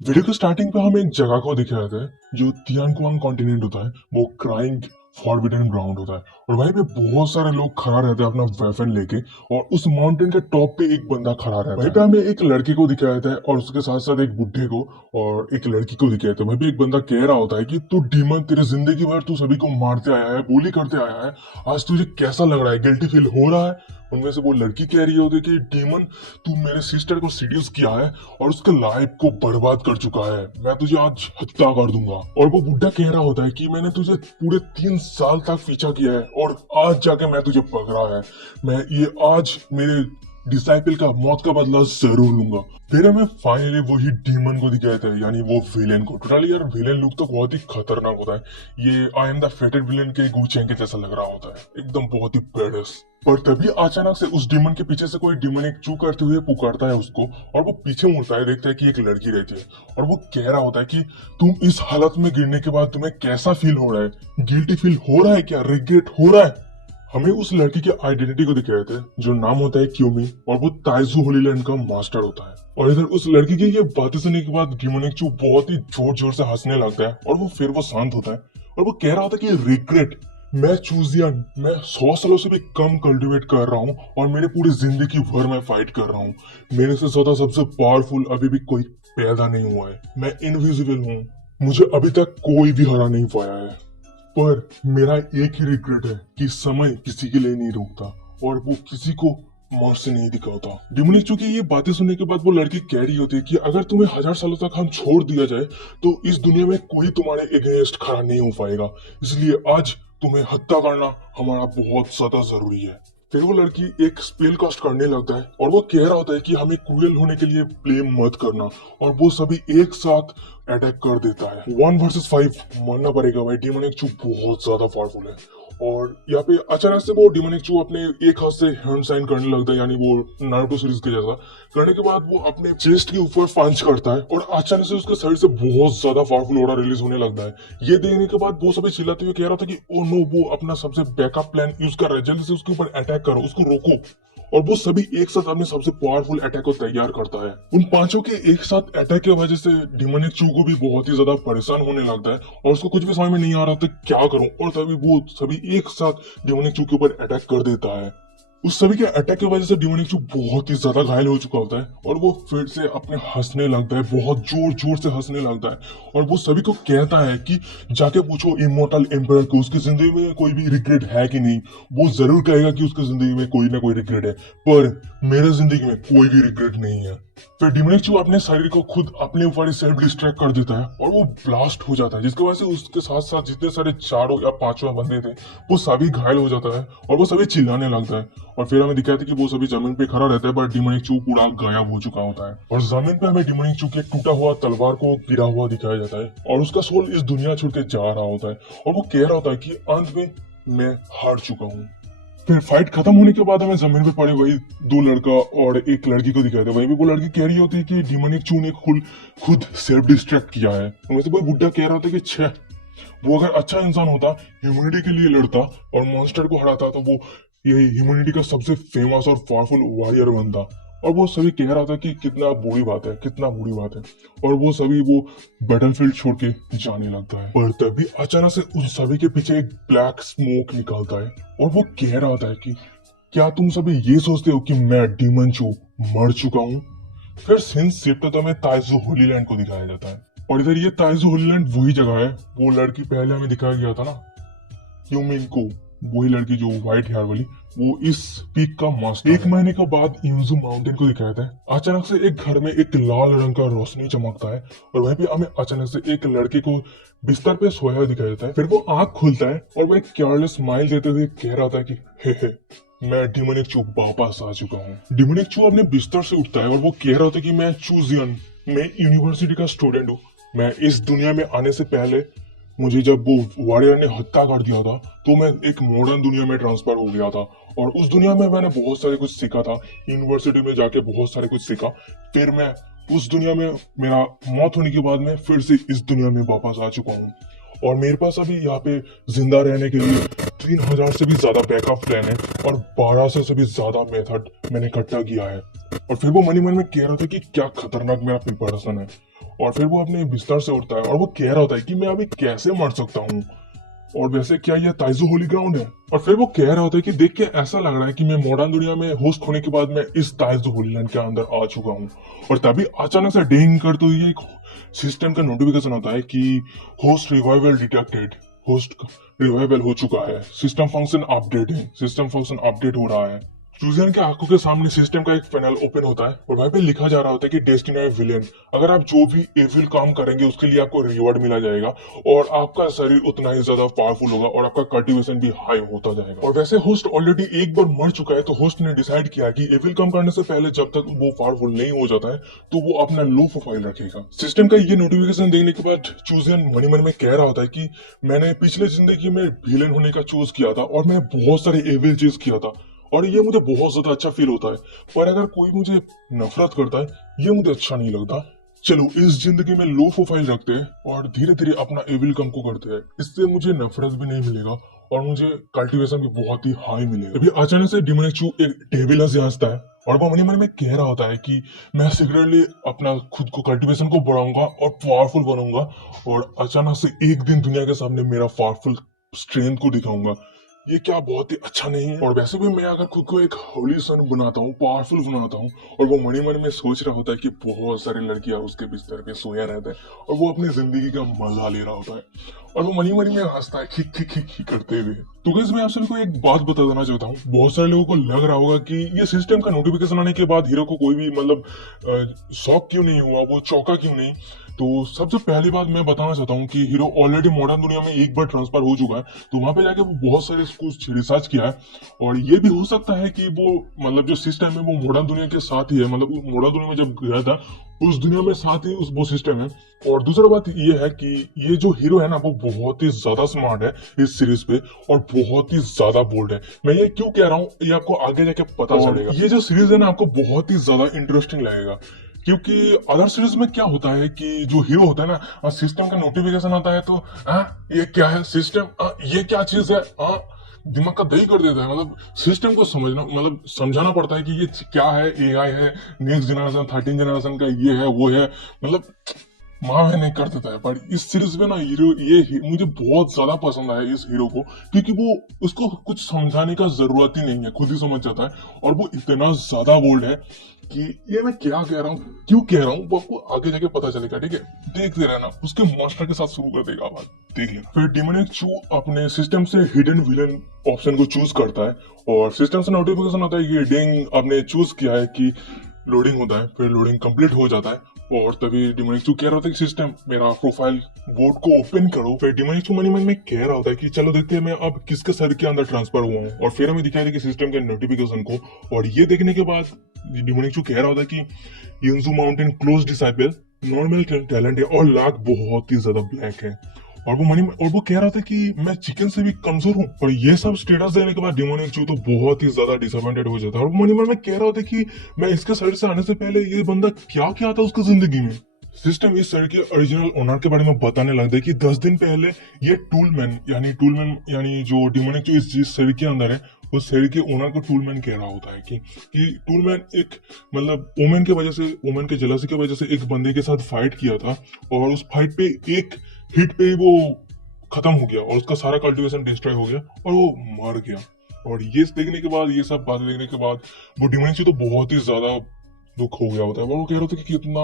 Video के starting पे हमें एक जगह को दिखाया जाता है जो तियानकुआंग कॉन्टिनेंट होता है। वो क्राइंग फॉरबिडन ग्राउंड होता है और वहीं पे बहुत सारे लोग खड़ा रहते हैं अपना वेपन लेके। और उस माउंटेन के टॉप पे एक बंदा खड़ा रहता है। वहीं पे हमें एक लड़के को दिखाया जाता है और उसके साथ साथ एक बुढ़े को और एक लड़की को दिखाया जाता है। वहीं पे एक बंदा कह रहा होता है कि तू डीमन, तेरे जिंदगी भर तू सभी को मारते आया है, bully करते आया है, आज तुझे कैसा लग रहा है, गिल्टी फील हो रहा है? उनमें से वो लड़की कह रही होती है कि डीमन, तू मेरे सिस्टर को सीड्यूस किया है और उसके लाइफ को बर्बाद कर चुका है, मैं तुझे आज हत्या कर दूंगा। और वो बुढ़ा कह रहा होता है कि मैंने तुझे पूरे 3 साल तक पीछा किया है और आज जाके मैं तुझे पकड़ा है, मैं ये आज मेरे डिसाइपल का मौत का बदला जरूर लूंगा। फिर हमें फाइनली वही डीमन को दिखाया था, यानी वो विलेन को। टोटली यार विलेन लुक तो बहुत ही खतरनाक होता है। ये आई एम द फेटेड विलेन के गुचेंग के जैसा लग रहा होता है, एकदम बहुत ही बेडस। पर तभी अचानक से उस डीमन के पीछे से कोई डीमन एक चू करते हुए पुकारता है उसको और वो पीछे मुड़ता है, देखता है कि एक लड़की रहती है और वो कह रहा होता है कि तुम इस हालत में गिरने के बाद तुम्हें कैसा फील हो रहा है, गिल्टी फील हो रहा है क्या, रिग्रेट हो रहा है? हमें उस लड़की की आइडेंटिटी को दिखाया था जो नाम होता है क्यूमी और वो ताइजू होलीलैंड का मास्टर होता है। और इधर उस लड़की की ये बातें सुनने के बाद गिमोनिकचू बहुत ही जोर जोर से हंसने लगता है और वो फिर वो शांत होता है और वो कह रहा होता है कि रिग्रेट, मैं चूजियन, मैं 100 सालों से भी कम कल्टिवेट कर रहा हूँ और मेरे पूरी जिंदगी भर मैं फाइट कर रहा हूँ। मेरे से ज्यादा सबसे पावरफुल अभी भी कोई पैदा नहीं हुआ है, मैं इनविजिबल हूँ, मुझे अभी तक कोई भी हरा नहीं पाया है। पर मेरा एक ही रिग्रेट है कि समय किसी के लिए नहीं रुकता और वो किसी को मर्सी नहीं दिखाता। डिमोनिक चूंकि ये बातें सुनने के बाद वो लड़की कह रही होती है कि अगर तुम्हें 1000 सालों तक हम छोड़ दिया जाए तो इस दुनिया में कोई तुम्हारे अगेंस्ट खड़ा नहीं हो पाएगा, इसलिए आज तुम्हें हत्या करना हमारा बहुत ज्यादा जरूरी है। फिर वो लड़की एक स्पेल कास्ट करने लगता है और वो कह रहा होता है कि हमें क्रूएल होने के लिए ब्लेम मत करना, और वो सभी एक साथ अटैक कर देता है। 1 वर्सेस 5 मानना पड़ेगा भाई, डिमोनिक चू बहुत ज्यादा पावरफुल है। और यहाँ पे अचानक से वो डिमोनिक चू अपने एक हाथ से हैंड साइन करने लगता है, यानी वो नारुतो सीरीज के जैसा। करने के बाद वो अपने चेस्ट के ऊपर पंच करता है और अचानक से उसके साइड से बहुत ज्यादा पावरफुल ऑरा रिलीज होने लगता है। ये देखने के बाद वो सभी चिल्लाते हुए कह रहा था कि ओ नो, वो अपना सबसे बैकअप प्लान यूज कर रहा है, जल्दी से उसके ऊपर अटैक करो, उसको रोको। और वो सभी एक साथ अपने सबसे पावरफुल अटैक को तैयार करता है। उन पांचों के एक साथ अटैक की वजह से डिमोनिक चू को भी बहुत ही ज्यादा परेशान होने लगता है और उसको कुछ भी समझ में नहीं आ रहा था क्या करूं, और तभी वो सभी एक साथ डिमोनिक चू के ऊपर अटैक कर देता है। उस सभी के अटैक की वजह से डिमोनिक चू बहुत ही ज्यादा घायल हो चुका होता है और वो फिर से अपने हंसने लगता है, बहुत जोर जोर से हंसने लगता है और वो सभी को कहता है कि जाके पूछो इमोर्टल एम्परर को उसकी जिंदगी में कोई भी रिग्रेट है कि नहीं। वो जरूर कहेगा कि उसकी जिंदगी में कोई ना कोई रिग्रेट है, पर मेरे जिंदगी में कोई भी रिग्रेट नहीं है। फिर डिमोनिक चू अपने शरीर को खुद अपने ऊपर ही सेल्फ डिस्ट्रैक्ट कर देता है और वो ब्लास्ट हो जाता है, जिसकी वजह से उसके साथ साथ जितने सारे चारों या पांचों बंदे थे वो सभी घायल हो जाता है और वो सभी चिल्लाने लगता है। और फिर हमें दिखाया था कि वो सभी जमीन पे खड़ा रहता है, बट डिमोनिक चू पूरा गायब हो चुका होता है और जमीन पे हमें डिमोनिक चू के टूटा हुआ तलवार को गिरा हुआ दिखाया जाता है और उसका सोल इस दुनिया छोड़ के जा रहा होता है और वो कह रहा होता है कि अंत में मैं हार चुका हूँ। फिर फाइट खत्म होने के बाद हमें जमीन पे पड़े वही दो लड़का और एक लड़की को दिखाया था। वही भी वो लड़की कह रही होती है कि डिमोनिक चू ने खुद सेल्फ डिस्ट्रैक्ट किया है। उनमें से कोई बुड्ढा कह रहा था कि छह, वो अगर अच्छा इंसान होता, ह्यूमैनिटी के लिए लड़ता और मॉन्स्टर को हराता, तो वो ये ह्यूमैनिटी का सबसे फेमस और पावरफुल वॉरियर बनता। और वो सभी कह रहा था कि कितना बुरी बात है, कितना बुरी बात है, और वो सभी वो बैटलफील्ड छोड़ के जाने लगता है। पर तभी अचानक से उन सभी के पीछे एक ब्लैक स्मोक निकलता है और वो कह रहा होता है कि क्या तुम सभी ये सोचते हो कि मैं डीमन चू मर चुका हूँ? फिर सीन शिफ्ट होता है, हमें ताइजू होलीलैंड को दिखाया जाता है और इधर ये ताइजू होलीलैंड वही जगह है वो लड़की पहले हमें दिखाया गया था ना, ह्यूमिन को, वही लड़की जो व्हाइट हेयर वाली, वो इस पीक का मास्टर। एक महीने के बाद इंजू माउंटेन को दिखाया था। अचानक से एक घर में एक लाल रंग का रोशनी चमकता है और वहीं पे हमें अचानक से एक लड़के को बिस्तर पे सोया हुआ दिखाया जाता है। फिर वो आंख खुलता है और वो एक केयरलेस स्माइल देते हुए कह रहा था कि हे मैं डिमोनिक चू वापस आ चुका हूँ। डिमोनिक चू अपने बिस्तर से उठता है और वो कह रहा था कि मैं चूजियन, मैं यूनिवर्सिटी का स्टूडेंट हूँ। मैं इस दुनिया में आने से पहले, मुझे जब वो वॉरियर ने हत्या कर दिया था, तो मैं एक मॉडर्न दुनिया में ट्रांसफर हो गया था और उस दुनिया में मैंने बहुत सारे कुछ सीखा था, यूनिवर्सिटी में जाके बहुत सारे कुछ सीखा। फिर मैं उस दुनिया में, मेरा मौत होने के बाद मैं फिर से इस दुनिया में वापस आ चुका हूँ और मेरे पास अभी यहाँ पे जिंदा रहने के लिए 3000 से भी ज्यादा बैकअप प्लान है और 1200 से भी ज्यादा मेथड मैंने इकट्ठा किया है। और फिर वो मनी मन में कह रहा था कि क्या खतरनाक मेरा प्रिपरेशन है। और फिर वो अपने बिस्तर से उठता है और वो कह रहा होता है कि मैं अभी कैसे मर सकता हूँ, और वैसे क्या ये ताइजो होली ग्राउंड है। और फिर वो कह रहा होता है कि देख के ऐसा लग रहा है कि मैं मॉडर्न दुनिया में होस्ट होने के बाद मैं इस ताइजो होली लैंड के अंदर आ चुका हूँ। और तभी अचानक से डिंग करते हुए एक सिस्टम का नोटिफिकेशन आता है कि host revival detected, host revival हो चुका है, सिस्टम फंक्शन अपडेट है, सिस्टम फंक्शन अपडेट हो रहा है। चूजन के आंखों के सामने सिस्टम का एक पैनल ओपन होता है और वहां पे लिखा जा रहा होता है कि डेस्टिनी विलेन, अगर आप जो भी एविल काम करेंगे उसके लिए आपको रिवॉर्ड मिला जाएगा और आपका शरीर उतना ही ज्यादा पावरफुल होगा और आपका कल्टीवेशन भी हाई होता जाएगा। और वैसे होस्ट ऑलरेडी एक बार मर चुका है, तो होस्ट ने डिसाइड किया कि एविल काम करने से पहले जब तक वो पावरफुल नहीं हो जाता है तो वो अपना लो प्रोफाइल रखेगा। सिस्टम का ये नोटिफिकेशन देखने के बाद चूजन मन ही मन में कह रहा होता है कि मैंने पिछले जिंदगी में विलेन होने का चूज किया था और मैं बहुत सारे एविल चीज किया था और ये मुझे बहुत ज्यादा अच्छा फील होता है, पर अगर कोई मुझे नफरत करता है ये मुझे अच्छा नहीं लगता। चलो इस जिंदगी में लो प्रोफाइल रखते हैं और धीरे धीरे अपना एविल कम को करते हैं, इससे मुझे नफरत भी नहीं मिलेगा और मुझे कल्टीवेशन भी बहुत ही हाई मिलेगा। अभी अचानक से डिमोनिक चू एक डेविल से हंसता है और वो मनी मन में कह रहा होता है कि मैं सीक्रेटली अपना खुद को कल्टीवेशन को बढ़ाऊंगा और पावरफुल बनूंगा और अचानक से एक दिन दुनिया के सामने मेरा पावरफुल स्ट्रेंथ को दिखाऊंगा। ये क्या बहुत ही अच्छा नहीं है। और वैसे भी मैं अगर खुद को एक होली सन बनाता हूँ, पावरफुल बनाता हूँ, और वो मनी मन में सोच रहा होता है कि बहुत सारी लड़कियां उसके बिस्तर पे सोया रहते हैं और वो अपनी जिंदगी का मजा ले रहा होता है और वो मनी मनी में हंसता है खिक खिक खिक खिक करते हुए। तो गाइस मैं आप सभी को एक बात बता देना चाहता हूँ, बहुत सारे लोगों को लग रहा होगा कि ये सिस्टम का नोटिफिकेशन आने के बाद हीरो को कोई भी मतलब शॉक क्यों नहीं हुआ, वो चौंका क्यों नहीं। तो सबसे पहली बात मैं बताना चाहता हूँ कि हीरो ऑलरेडी मॉडर्न दुनिया में एक बार ट्रांसफर हो चुका है, तो वहां पे जाके वो बहुत सारे कुछ रिसर्च किया है और ये भी हो सकता है कि वो मतलब जो सिस्टम है वो मॉडर्न दुनिया के साथ ही है, मतलब मॉडर्न दुनिया में जब गया था उस दुनिया में साथ ही उस वो सिस्टम है। और दूसरा बात ये है कि ये जो हीरो है ना वो बहुत ही ज्यादा स्मार्ट है इस सीरीज पे और बहुत ही ज्यादा बोल्ड है। मैं ये क्यों कह रहा हूँ ये आपको आगे जाके पता चलेगा। ये जो सीरीज है ना आपको बहुत ही ज्यादा इंटरेस्टिंग लगेगा, क्योंकि अदर सीरीज में क्या होता है कि जो हीरो होता है ना सिस्टम का नोटिफिकेशन आता है तो ये क्या है सिस्टम, ये क्या चीज है, दिमाग का दही कर देता है। मतलब सिस्टम को समझना मतलब समझाना पड़ता है कि ये क्या है, एआई है, नेक्स्ट जनरेशन 13 जनरेशन का ये है वो है, मतलब माँ नहीं कर देता है। पर इस सीरीज में ना हीरो मुझे बहुत ज्यादा पसंद आया इस हीरो को, क्योंकि वो उसको कुछ समझाने का जरूरत ही नहीं है, खुद ही समझ जाता है और वो इतना ज्यादा बोल्ड है कि ये मैं क्या कह रहा हूँ क्यों कह रहा हूँ वो आपको आगे जाके पता चलेगा। ठीक है देखते रहना, उसके मास्टर के साथ शुरू कर देगा आवाज, देख लेना। फिर डिमोनिक चू अपने सिस्टम से हिडन विलन ऑप्शन को चूज करता है और सिस्टम से नोटिफिकेशन आता है कि डिंग आपने चूज किया है कि लोडिंग होता है, फिर लोडिंग कंप्लीट हो जाता है और तभी डिमोनिक चू कह रहा होता है कि सिस्टम मेरा प्रोफाइल बोर्ड को ओपन करो। फिर डिमोनिक चू मनी मन में कह रहा होता है कि चलो देखते हैं मैं अब किसके सर के अंदर ट्रांसफर हुआ हूँ, और फिर हमें दिखाई देगी सिस्टम के नोटिफिकेशन को। और ये देखने के बाद डिमोनिक चू कह रहा होता है कि यूंजू mountain close disciple normal talent है और लाख बहुत ही ज्यादा ब्लैक है। और वो कह रहा था कि मैं चिकन से भी कमजोर हूँ। और ये सब स्टेटस देने के बाद डिमोनिक चू तो बहुत ही ज्यादा डिसअपॉइंटेड हो जाता है और वो मनी मन में कह रहा था कि मैं इसके साइड से आने से पहले ये बंदा क्या क्या था उसकी जिंदगी में। सिस्टम इस शहर के ओरिजिनल ओनर के बारे में बताने लगता है कि 10 दिन पहले ये टूलमैन यानी जो डिमोनिक जो जिस शहर के अंदर है उस शहर के ओनर को टूलमैन कह रहा होता है कि टूलमैन एक मतलब ओमन के जलसी की वजह से एक बंदे के साथ फाइट किया था और उस फाइट पे एक हिट पे ही वो खत्म हो गया और उसका सारा कल्टीवेशन डिस्ट्रॉय हो गया और वो मर गया। और ये देखने के बाद ये सब बातें देखने के बाद वो डिमोनिक तो बहुत ही ज्यादा दुख हो गया होता है। वो कह रहा था कि कितना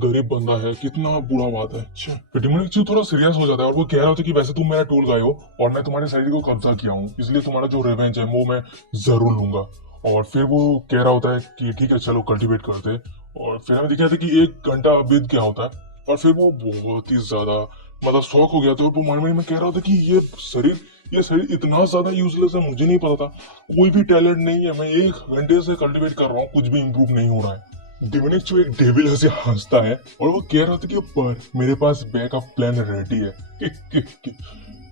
गरीब बंदा है, कितना बुरा बात है। अच्छा फिर डिमोनिक चू थोड़ा सीरियस हो जाता है और वो कह रहा था कि वैसे तुम मेरा टूल गाय हो और मैं तुम्हारे शरीर को कब्जा किया हूँ, इसलिए तुम्हारा जो रिवेंज है वो मैं जरूर लूंगा। और फिर वो कह रहा होता है कि ठीक है चलो कल्टीवेट करते। और फिर हमें दिखा था कि 1 घंटा बीत गया होता है और फिर वो बहुत ही ज्यादा मतलब शौक हो गया था और वो मन में कह रहा था कि ये शरीर इतना ज्यादा यूजलेस है, मुझे नहीं पता था, कोई भी टैलेंट नहीं है, मैं 1 घंटे से कल्टीवेट कर रहा हूँ, कुछ भी इंप्रूव नहीं हो रहा है। डिमोनिक चू एक डेविल ऐसे हंसता है और वो कह रहा था कि पर मेरे पास बैकअप प्लान रेडी है।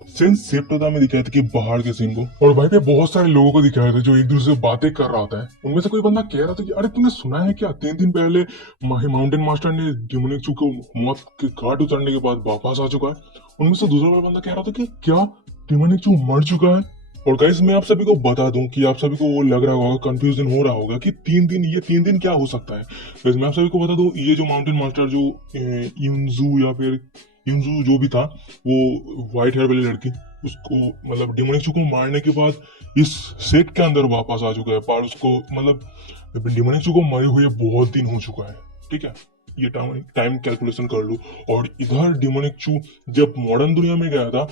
सीन शिफ्ट होता हमें दिखाया था कि बाहर के सीन को, और भाई पे बहुत सारे लोगों को दिखाया था जो एक दूसरे से बातें कर रहा होता है। उनमें से कोई बंदा कह रहा था कि अरे तूने सुना है क्या 3 दिन पहले माउंटेन मास्टर ने डिमोनिक चू को मौत के घाट उतरने के बाद वापस आ चुका है। उनमें से दूसरा वाला बंदा कह रहा था कि क्या डिमोनिक चू मर चुका है। और गाइस मैं आप सभी को बता दूं कि आप सभी को वो लग रहा होगा, कंफ्यूजन हो रहा होगा कि 3 दिन, ये 3 दिन क्या हो सकता है। गाइस मैं आप सभी को बता दूं, ये जो माउंटेन मास्टर जो युनजू या फिर युनजू जो भी था, वो व्हाइट हेयर वाली लड़की, उसको मतलब डिमोनिक को मारने के बाद इस सेट के अंदर वापस आ चुका है। पर उसको मतलब डिमोनिक को मरे हुए बहुत दिन हो चुका है, ठीक है। ये टाइम कैलकुलेशन कर लो। और इधर डिमोनिक चू जब मॉडर्न दुनिया में गया था,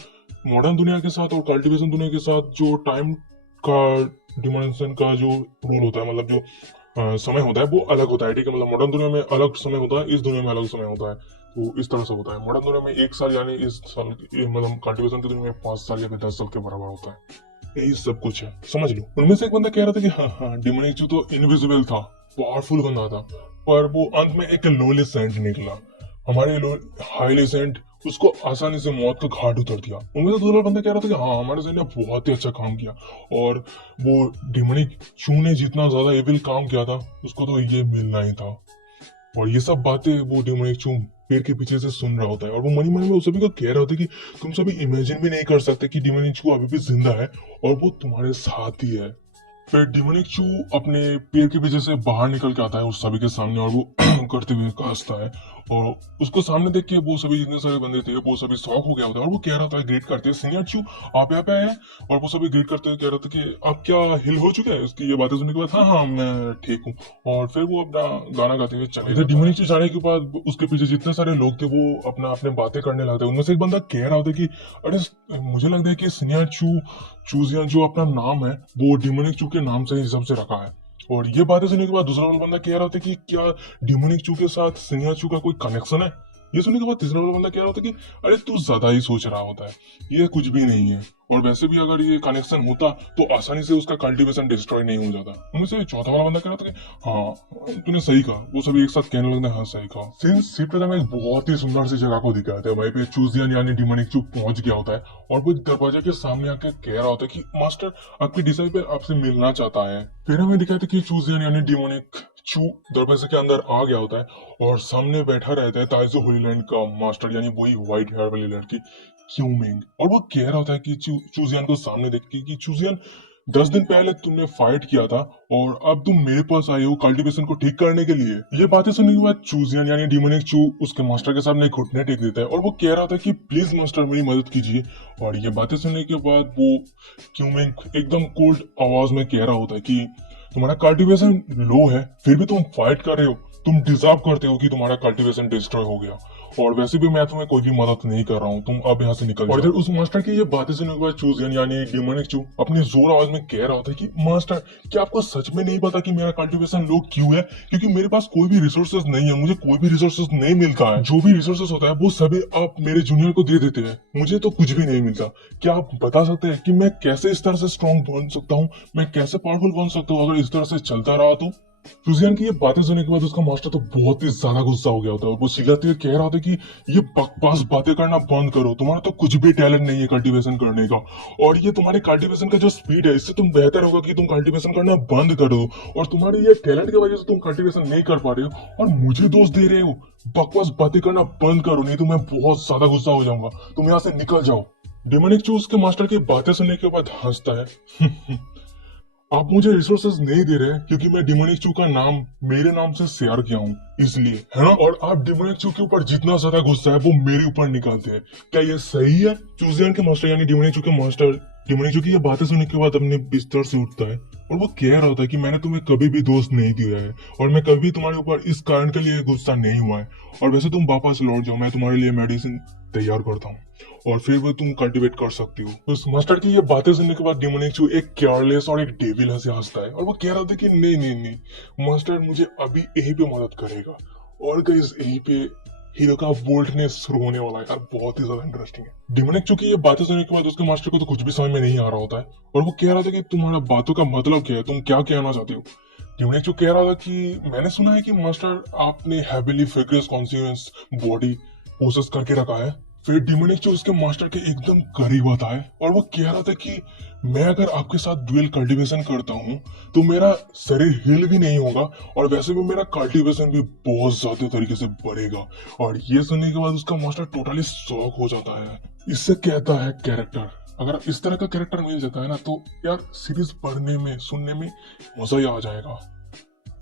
मॉडर्न दुनिया के साथ और कल्टीवेशन दुनिया के साथ जो टाइम का डिमेंशन का जो रूल होता है, मतलब जो समय होता है वो अलग होता है, ठीक है। मतलब मॉडर्न दुनिया में अलग समय होता है, इस दुनिया में अलग समय होता है। तो इस तरह से होता है, मॉडर्न दुनिया में 1 साल यानी इस साल मतलब कल्टीवेशन की दुनिया में 5 साल या फिर 10 साल के बराबर होता है। यही सब कुछ है, समझ लो। उनमें से एक बंदा कह रहा था कि हाँ हाँ डिमोनिक तो इनविजिबल था, पावरफुल बंदा था, पर वो अंत में एक लोली सेंट निकला। हमारे हाईली सेंट उसको आसानी से मौत का घाट उतर दिया। उनमें से दूसरा बंदा कह रहा था कि हाँ हमारे सेंट ने बहुत ही अच्छा काम किया, और वो डिमोनिक चू ने जितना ज्यादा एविल काम किया था उसको तो ये मिलना ही था। और ये सब बातें वो डिमोनिक चू पेड़ के पीछे से सुन रहा होता है, और वो मनी मन में उस सभी को कह रहा होता है कि तुम सभी इमेजिन भी नहीं कर सकते कि डिमोनिक चू अभी भी जिंदा है और वो तुम्हारे साथ ही है। फिर डिमोनिक चू अपने पेड़ के पीछे से बाहर निकल के आता है उस सभी के सामने, और वो करते हुए हंसता है। और उसको सामने देख के वो सभी जितने सारे बंदे थे वो सभी शॉक हो गया होता है, और वो कह रहा था ग्रेट करते हैं, सीनियर चू आप यहाँ पे आए हैं। और वो सभी ग्रेट करते हुए कह रहा था कि आप क्या हिल हो चुके हैं। उसकी ये बातें सुनने के बाद हाँ हाँ मैं ठीक हूँ, और फिर वो अपना गाना गाते हुए चले जाते हैं। डिमोनिक चू जाने के बाद उसके पीछे जितने सारे लोग थे वो अपना अपने बातें करने लगते हैं। उनमें से एक बंदा कह रहा होता है कि अरे मुझे लगता है कि सीनियर चू चूजियन जो अपना नाम है वो डिमोनिक चू के नाम से हिसाब से रखा है। और ये बातें सुनने के बाद दूसरा वाला बंदा कह रहा था कि क्या डिमोनिक चू के साथ सिनिया चू का कोई कनेक्शन है। ये सुनने के बाद तीसरा वाला बंदा कह रहा था कि अरे तू ज्यादा ही सोच रहा होता है, ये कुछ भी नहीं है। और वैसे भी अगर ये कनेक्शन होता तो आसानी से उसका कल्टीवेशन डिस्ट्रॉय नहीं हो जाता। उनमें से चौथा वाला बंदा कह रहा था कि हाँ तूने सही कहा। वो सभी एक साथ कहने लगते हाँ सही कहा। सिंस शिफ्ट में एक बहुत ही सुंदर सी जगह को दिखाते हैं, वहीं पे चूजियन यानी डिमोनिक चू पहुंच गया होता है, और वो दरवाजे के सामने आके कह रहा होता है कि मास्टर आपकी डिसाइपल आपसे मिलना चाहता है। फिर हमें दिखाते कि चूजियन यानी डिमोनिक चू दरवाजे के अंदर आ गया होता है, और सामने बैठा रहता है ताइजो होलीलैंड का मास्टर यानी वही व्हाइट हेयर वाली लड़की क्यूमिंग। और वो कह रहा होता है कि चूजियन को सामने देख के कि चूजियन 10 दिन पहले तुमने फाइट किया था और अब तुम मेरे पास आए हो कल्टीवेशन को ठीक करने के लिए। ये बातें सुनने के बाद चूजियन यानी डिमोनिक चू उसके मास्टर के सामने घुटने टेक देता है, और वो कह रहा था कि प्लीज मास्टर मेरी मदद कीजिए। और ये बातें सुनने के बाद वो क्यूमिंग एकदम कोल्ड आवाज में कह रहा होता है कि तुम्हारा कल्टीवेशन लो है फिर भी तुम फाइट कर रहे हो, तुम डिजर्व करते हो कि तुम्हारा कल्टीवेशन डिस्ट्रॉय हो गया, और वैसे भी मैं तुम्हें कोई भी मदद नहीं कर रहा हूँ, तुम अब यहाँ से निकल जाओ। और इधर उस मास्टर की ये बातें सुनने के बाद चूजियन यानी डिमोनिक चू अपनी जोर आवाज में कह रहा होता है कि मास्टर क्या आपको सच में नहीं पता कि मेरा कल्टीवेशन लो क्यों है। क्योंकि मेरे पास कोई भी रिसोर्सेज नहीं है, मुझे कोई भी रिसोर्सेज नहीं मिलता है, जो भी रिसोर्सेज होता है वो सभी आप मेरे जूनियर को दे देते हैं, मुझे तो कुछ भी नहीं मिलता। क्या आप बता सकते हैं कि मैं कैसे इस तरह से स्ट्रॉन्ग बन सकता हूँ, मैं कैसे पावरफुल बन सकता हूँ अगर इस तरह से चलता रहा तो। सुजियान की ये बातें सुनने के बाद उसका मास्टर तो बहुत ही ज्यादा गुस्सा हो गया होता है, और वो चिल्लाते हुए कह रहा होता है कि ये बकवास बातें करना बंद करो, तुम्हारा तो कुछ भी टैलेंट नहीं है कल्टीवेशन करने का, और ये तुम्हारे कल्टीवेशन का जो स्पीड है इससे तुम बेहतर होगा कि तुम कल्टीवेशन करना बंद करो, और तुम्हारे ये टैलेंट की वजह से तुम कल्टीवेशन नहीं कर पा रहे हो और मुझे दोष दे रहे हो। बकवास बातें करना बंद करो, नहीं तो मैं बहुत ज्यादा गुस्सा हो जाऊंगा, तुम यहाँ से निकल जाओ। डेमोनिक चू उसके मास्टर की बातें सुनने के बाद हंसता है। आप मुझे रिसोर्सेज नहीं दे रहे क्योंकि मैं डिमोनिक चू का नाम मेरे नाम से शेयर किया हूँ, इसलिए है ना। और आप डिमोनिक चू के ऊपर जितना ज्यादा गुस्सा है वो मेरे ऊपर निकालते हैं, क्या ये सही है। चूजियन के मास्टर यानी डिमोनिक चू के मास्टर डिमोनिक चू की ये बातें सुनने के बाद अपने बिस्तर से उठता है, और वो कह रहा होता है कि मैंने तुम्हें कभी भी दोस्त नहीं दिया है, और मैं कभी तुम्हारे ऊपर इस कारण के लिए गुस्सा नहीं हुआ है, और वैसे तुम वापस लौट जाओ, मैं तुम्हारे लिए मेडिसिन तैयार करता हूँ और फिर वो तुम कल्टीवेट कर सकती हो। उस मास्टर की ये बातें सुनने के बाद डिमोनिक चू एक केयरलेस और एक डेविल से हंसता है, और वो कह रहा था कि नहीं नहीं नहीं मास्टर मुझे अभी यहीं पे मदद करेगा। और गाइस यहीं पे हीरो का बोल्डनेस शुरू होने वाला है यार, बहुत ही ज्यादा इंटरेस्टिंग है। डिमोनिक चू की ये बातें सुनने के बाद उसके मास्टर को तो कुछ भी समझ में नहीं आ रहा होता है, और वो कह रहा था कि तुम्हारा बातों का मतलब क्या है, तुम क्या कहना चाहते हो। डिमोनिक चू कह रहा था कि मैंने सुना है कि मास्टर आपने हैबिली फिगरस कॉन्सियस बॉडी पोसेस करके रखा है। फिर डिमोनिक जो उसके मास्टर के एकदम करीब आता है, और वो कह रहा था कि मैं अगर आपके साथ ड्यूअल कल्टीवेशन करता हूँ तो मेरा शरीर हिल भी नहीं होगा, और वैसे भी मेरा कल्टीवेशन भी बहुत ज्यादा तरीके से बढ़ेगा। और ये सुनने के बाद उसका मास्टर टोटली शॉक हो जाता है। इससे कहता है कैरेक्टर अगर इस तरह का कैरेक्टर मिल जाता है ना तो यार सीरीज पढ़ने में सुनने में मजा ही आ जाएगा।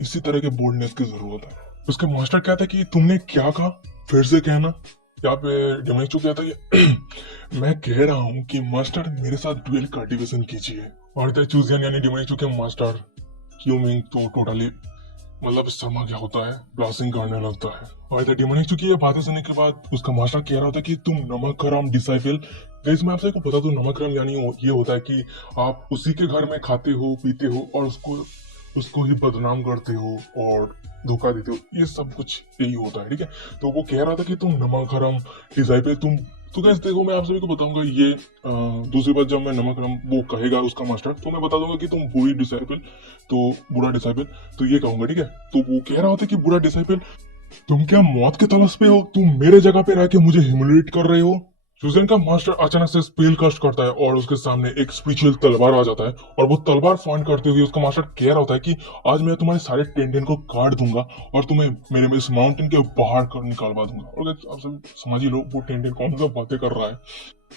इसी तरह के बोल्डनेस की जरूरत है। उसके मास्टर क्या था कि तुमने क्या कहा, फिर से कहना। यहाँ पे डोमेनिक क्या था कि मैं कह रहा हूँ कि मास्टर मेरे साथ डुएल कल्टीवेशन कीजिए। और इधर चूजियन यानी डोमेनिक के मास्टर क्यूमिंग तो टोटली मतलब शर्मा क्या होता है, ब्लास्टिंग करने लगता है। और इधर डिमोनिक चुकी ये बातें सुनने के बाद उसका मास्टर कह रहा था कि तुम नमक हराम डिसाइपल। गाइस मैं आपसे को बता दूं, नमक हराम यानी ये होता है कि आप उसी के घर में खाते हो पीते हो और उसको उसको ही बदनाम करते हो और धोखा देते हो, ये सब कुछ यही होता है, ठीक है। तो वो कह रहा था कि तुम नमक हराम डिसाइपल तुम। तो गाइस देखो मैं आप सभी को बताऊंगा ये दूसरी बात, जब मैं नमक हराम वो कहेगा उसका मास्टर तो मैं बता दूंगा कि तुम बुरी डिसाइपल, तो बुरा डिसाइपल, तो ये कहूंगा, ठीक है। तो वो कह रहा होता कि बुरा डिसाइपल तुम क्या मौत के तलाश पे हो, तुम मेरे जगह पे रह के मुझे ह्यूमिलेट कर रहे हो। सुजैन का मास्टर अचानक से स्पेल कास्ट करता है और उसके सामने एक स्पिरिचुअल तलवार आ जाता है और वो तलवार फाइन करते हुए उसका मास्टर कह रहा होता है कि आज मैं तुम्हारे सारे टेंडेन को काट दूंगा और तुम्हें मेरे में इस माउंटेन के बाहर कर निकालवा दूंगा। और आप सब समझ ही लो वो टेंडेन कौन सा बातें कर रहा है।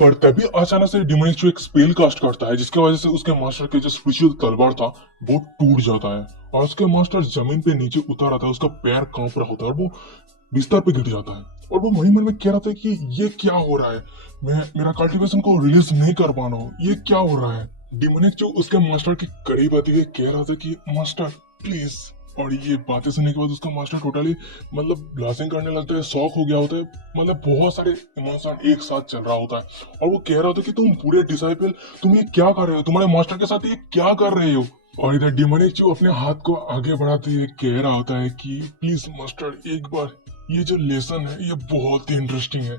पर तभी अचानक से डिमोनिक एक स्पेल कास्ट करता है जिसकी वजह से उसके मास्टर के जो स्पिरिचुअल तलवार था वो टूट जाता है और उसके मास्टर जमीन पे नीचे उतर आता है, उसका पैर कांप रहा होता है और वो बिस्तर पे गिर जाता है। और वो वही मन में कह रहा था कि ये क्या हो रहा है, मैं मेरा कल्टीवेशन को रिलीज नहीं कर पा रहा हूँ, ये क्या हो रहा है। डिमोनिक जो उसके मास्टर के करीब आती है कह रहा था कि मास्टर प्लीज। और ये बातें सुनने के बाद उसका मास्टर टोटली मतलब ब्लास्टिंग करने लगता है, शॉक हो गया होता है, मतलब बहुत सारे इमोशन एक साथ चल रहा होता है। और वो कह रहा होता है कि तुम पूरे डिसाइपल, तुम ये क्या कर रहे हो, तुम्हारे मास्टर के साथ ये क्या कर रहे हो। और इधर डिमोनिक जो अपने हाथ को आगे बढ़ाते हुए कह रहा होता है कि प्लीज मास्टर एक बार, ये जो लेसन है ये बहुत ही इंटरेस्टिंग है,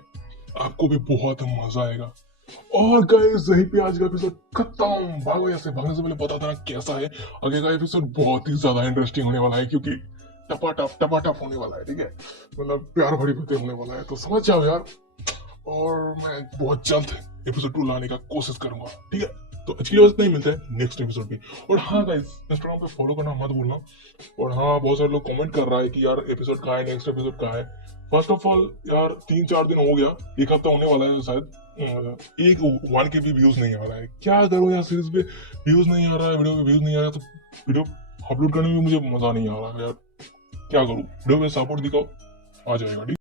आपको भी बहुत मजा आएगा। और गाइस यहीं पे आज का एपिसोड खत्म। भागो यहाँ से, भागने से पहले बता देना कैसा है। आगे का एपिसोड बहुत ही ज्यादा इंटरेस्टिंग होने वाला है क्योंकि टपाटप होने वाला है, ठीक है। मतलब प्यार भरी बातें होने वाला है, तो समझ जाओ यार। और मैं बहुत जल्द एपिसोड 2 लाने का कोशिश करूंगा, ठीक है। तो अच्छी बात नहीं मिलता है नेक्स्ट एपिसोड में। और हाँ गाइस इंस्टाग्राम पे फॉलो करना मत भूलना। और हाँ बहुत सारे लोग कमेंट कर रहा है कि यार एपिसोड कहाँ है, नेक्स्ट एपिसोड कहाँ है। फर्स्ट ऑफ ऑल यार 3-4 दिन हो गया, एक हफ्ता होने वाला है शायद, एक 1K भी व्यूज नहीं आ रहा है। क्या करूँ यार, सीरीज पे व्यूज नहीं आ रहा है, वीडियो पे व्यूज नहीं आ रहा है, तो वीडियो अपलोड करने में मुझे मजा नहीं आ रहा है यार। क्या करूँ, वीडियो पे सपोर्ट दिखाओ, आ जाएगा, ठीक।